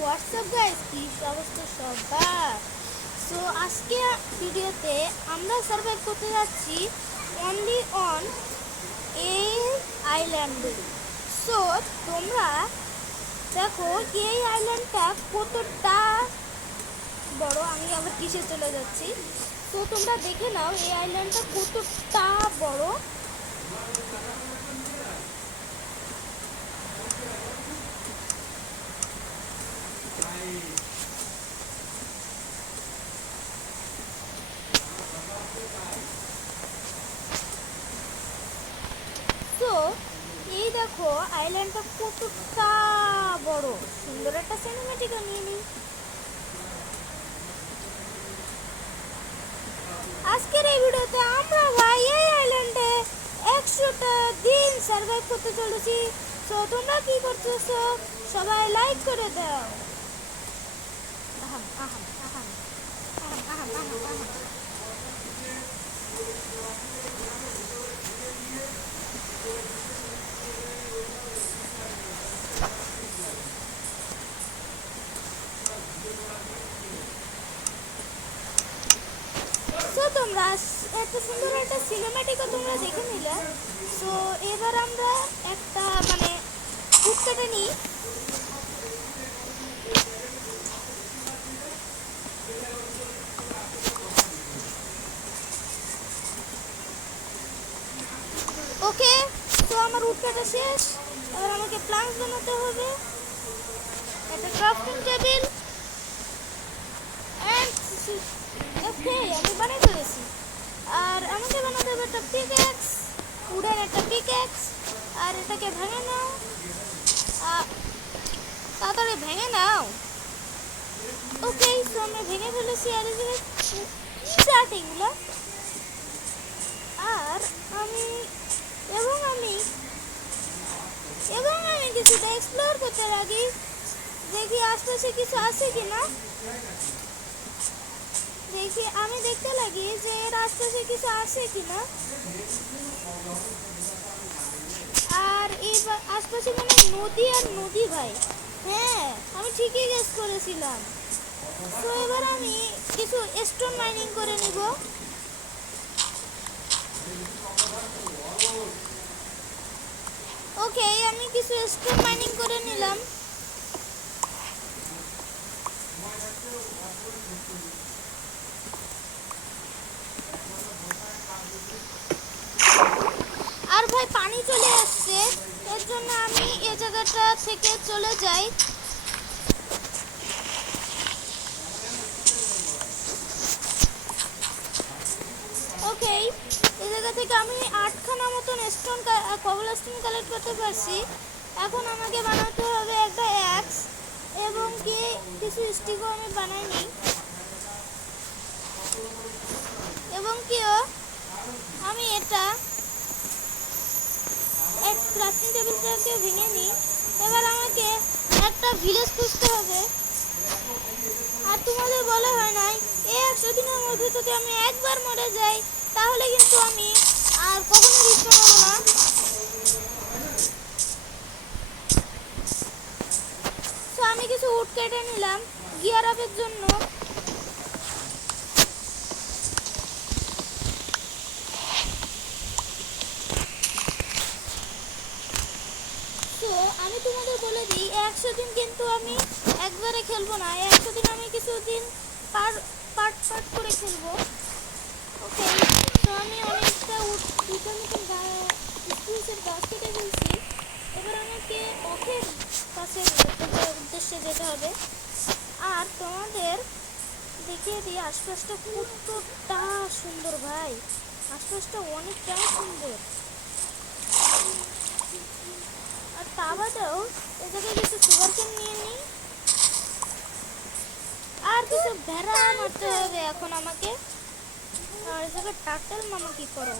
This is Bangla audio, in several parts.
হোয়াটসঅ্যাপ গাইস, কি অবস্থা সবার? সো আজকে ভিডিওতে আমরা সার্ভাইভ করতে যাচ্ছি অনলি অন এই আইল্যান্ডে। সো তোমরা দেখো এই আইল্যান্ডটা কতটা বড়। আমি আবার কিসে চলে যাচ্ছি, তো তোমরা দেখে নাও এই আইল্যান্ডটা কতটা বড়। তো এই দেখো আইল্যান্ডটা কতটা বড়, সুন্দর একটা সিনেমেটিক নিয়ে নিই। আজকের এই ভিডিওতে আমরা ভাই এই আইল্যান্ডে 100টা দিন সার্ভাইভ করতে চলেছি। তো তোমরা কি করতেছো? সবাই লাইক করে দাও। আহাম আহাম আহাম আহাম আহাম আহাম আহাম। তো তোমরা এত সুন্দর একটা সিনেম্যাটিকও তোমরা দেখে নিলে। তো এবার আমরা একটা ফুট কেটে নিই। ওকে, তো আমার উড কাটা শেষ। এবার আমাকে প্ল্যাঙ্কস বানাতে হবে, একটা ক্রাফটিং টেবিল এন্ড ওকে আমি বানিয়ে ফেলেছি। আর আমাকে বানাতে হবে একটা পিকঅ্যাক্স, উডেন একটা পিকঅ্যাক্স। আর এটাকে ভেঙে নাও, তাড়াতাড়ি ভেঙে নাও। ওকে, তো আমি ভেঙে ফেলেছি। আর এগুলো আর আমি এবং আমি কিছুটা এক্সপ্লোর করতে লাগি, দেখি আশপাশে কিছু আছে কিনা। আমি দেখতে লাগি যে এর আশপাশে কিছু আছে কিনা। আর এই আশপাশে নদী আর নদী ভাই। হ্যাঁ, আমি ঠিকই গেস করেছিলাম। তো এবার আমি কিছু স্টোন মাইনিং করে নিব। ওকে, আমি কিছু স্টোন মাইনিং করে নিলাম। আর ভাই পানি চলে আসছে, এর জন্য আমি এই জায়গাটা থেকে চলে যাই। ওকে, এই জায়গা থেকে আমি 8খানা মতন কবলস্টোন কালেক্ট করতে পারছি। এখন আমাকে বানাতে হবে একটা অ্যাক্স এবং কিছু স্টিকও আমি বানাই নিই। এবং আমি এটা এক ক্রাফটিং টেবিলটাকে ভেঙে নিই। এবার আমাকে একটা ভিলেজ খুঁজতে হবে। আর তোমাদের বলা হয় নাই, এই 100 দিনের মধ্যে যদি আমি একবার মরে যাই তাহলে কিন্তু আমি আর কখনো রিস্ক নেব না। তো আমি কিছু উড কেটে নিলাম গিয়ার আপের জন্য। তো আমি তোমাদের বলে দিই, 100 দিন কিন্তু আমি একবারে খেলবো না। 100 দিন আমি কিছুদিন পার্ট করে খেলবো। ওকে, তো আমি অনেকটা দুটোর মতন গাছ কেটে ফেলছি। এবার আমাকে অফের কাছে উদ্দেশ্যে যেতে হবে। আর তোমাদের দেখিয়ে দিই আশপাশটা কতটা সুন্দর ভাই। আশপাশটা অনেকটাই সুন্দর। আর তা বাদেও এ জায়গায় কিছু সুগার কেন নিয়ে নিই। আর কিছু ভেড়া মারতে হবে এখন আমাকে। আর এ জায়গায় টার্টেল মামা কি করো?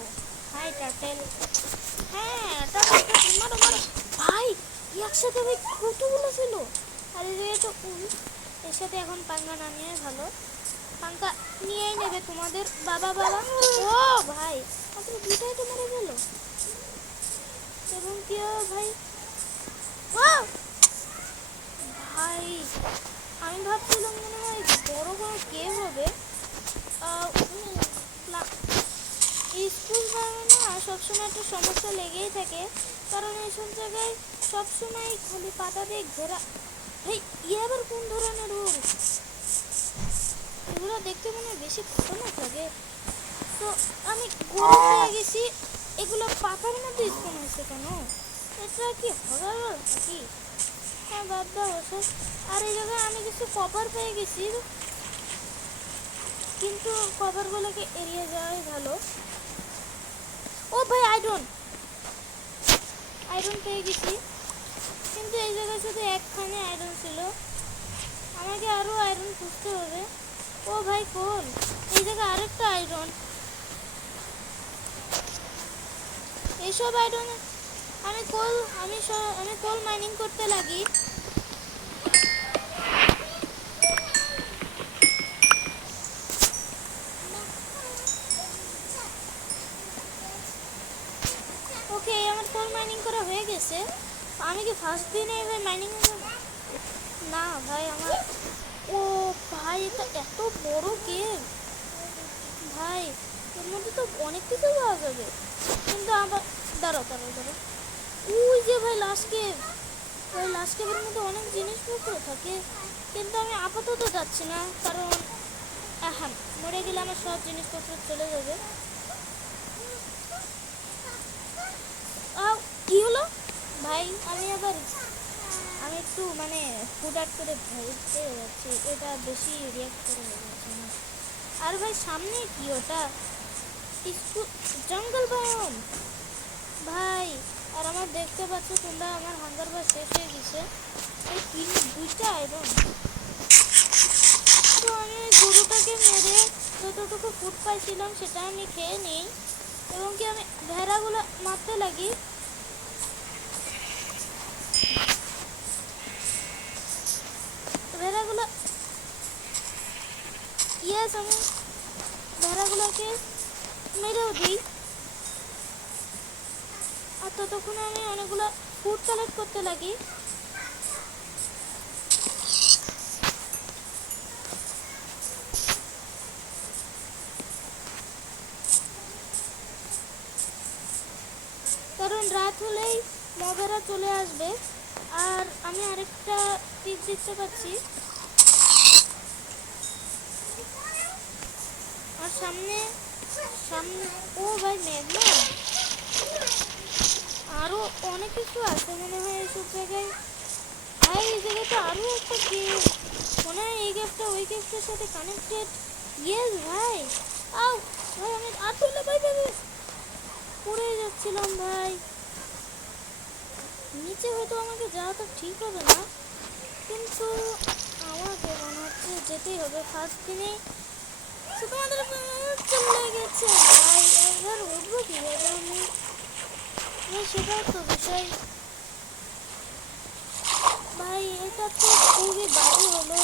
Hi turtle. হ্যাঁ, মারো মারো ভাই। একসাথে ভাই কতগুলো ছিল। আর এই জায়গায় তো এর সাথে এখন পাঙ্গা না নিয়ে ভালো। পাঙ্গা নিয়েই নেবে তোমাদের বাবা। ও ভাই, মাত্র দুটাই তো মেরে গেল। এবং ভাই, ও ভাই আমি ভাবছিলাম মনে হয় বড় কোনো কেভ হবে। এই স্কুল যাওয়া না সবসময় একটা সমস্যা লেগেই থাকে, কারণ এইসব জায়গায় সবসময় খালি পাতা দিয়ে ঘেরা। ভাই আবার কোন ধরনের রোগ? এগুলো দেখতে মনে হয় বেশি খতরনাক লাগে। তো আমি গরু পেয়ে গেছি। এগুলো পাতার মধ্যে স্পন হয়েছে কেন? এটা কি হরর নাকি? হ্যাঁ বাদ দাও ওসব। আর এই জায়গায় আমি কিছু কভার পেয়ে গেছি, কিন্তু কভারগুলোকে এড়িয়ে যাওয়াই ভালো। ও ভাই আয়রন পেয়ে গেছি, কিন্তু এই জায়গায় শুধু একখানে আয়রন ছিল। আমাকে আরও আয়রন খুঁজতে হবে। ও ভাই কোল, এই জায়গায় আরেকটা আয়রন। এইসব আয়রন আমি কোল মাইনিং করতে লাগি। ওকে আমার কোল মাইনিং করা হয়ে গেছে। আমি কি ফার্স্ট দিনে ভাই মাইনিং? না ভাই আমার। ও ভাই এটা এত বড় কেভ ভাই, এর মধ্যে তো অনেক কিছু পাওয়া যাবে। কিন্তু আবার দাঁড়াও, ওই যে ভাই লাস্ট কেভ। ভাই লাস্ট কেভের মধ্যে অনেক জিনিসপত্র থাকে, কিন্তু আমি আপাতত যাচ্ছি না, কারণ হ্যাঁ মরে গেলে আমার সব জিনিসপত্র চলে যাবে। কি হলো ভাই? আমি একটু মানে হুটহাট করে ভেবে যাচ্ছি, এটা বেশি রিয়াক্ট করে যাচ্ছে না। আর ভাই সামনে কি ওটা? স্কুল জঙ্গল বায়ন ভাই। আর আমার দেখতে পাচ্ছ তোমরা আমার হাঙ্গার বার শেষ হয়ে গেছে। এই দুইটা আয়রন। তো আমি গরুটাকে মেরে যতটুকু ফুড পাইছিলাম সেটা আমি খেয়ে নিই, এবং কি আমি ভেড়াগুলো মারতে লাগি। ভেড়াগুলো আমি ভেড়াগুলোকে মেরেও দিই। আর ততক্ষণ আমি অনেকগুলো ফুড কালেক্ট করতে লাগি। কারণ রাত হলেই মবেরা চলে আসবে। আর আমি আরেকটা পিক দেখতে পাচ্ছি, আর সামনে ও ভাই মেঘনা, আরো অনেক কিছু আছে মনে হয় এইসব জায়গায়। ভাই এই জায়গায় তো আরো একটা কেভ, মনে হয় এই কেভটা ওই কেভটার সাথে কানেক্টেড। ইয়েস ভাই। আও ভাই আমি আর তুলে ভাই পড়ে যাচ্ছিলাম ভাই। নিচে হয়তো আমাকে যাওয়াটা ঠিক হবে না, কিন্তু আমাকে মনে হচ্ছে যেতেই হবে। ফার্স্ট দিনে তোমাদের চলে গেছে ভাই, একবার উঠবো কীভাবে আমি? সেটাই তো বিষয় ভাই। এটা তো খুবই বাজে হলো।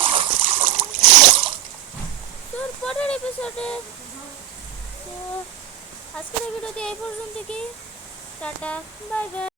তোর পরের এপিসোডে। তো আজকের ভিডিওতে এই পর্যন্ত কি, টাটা বাই বাই।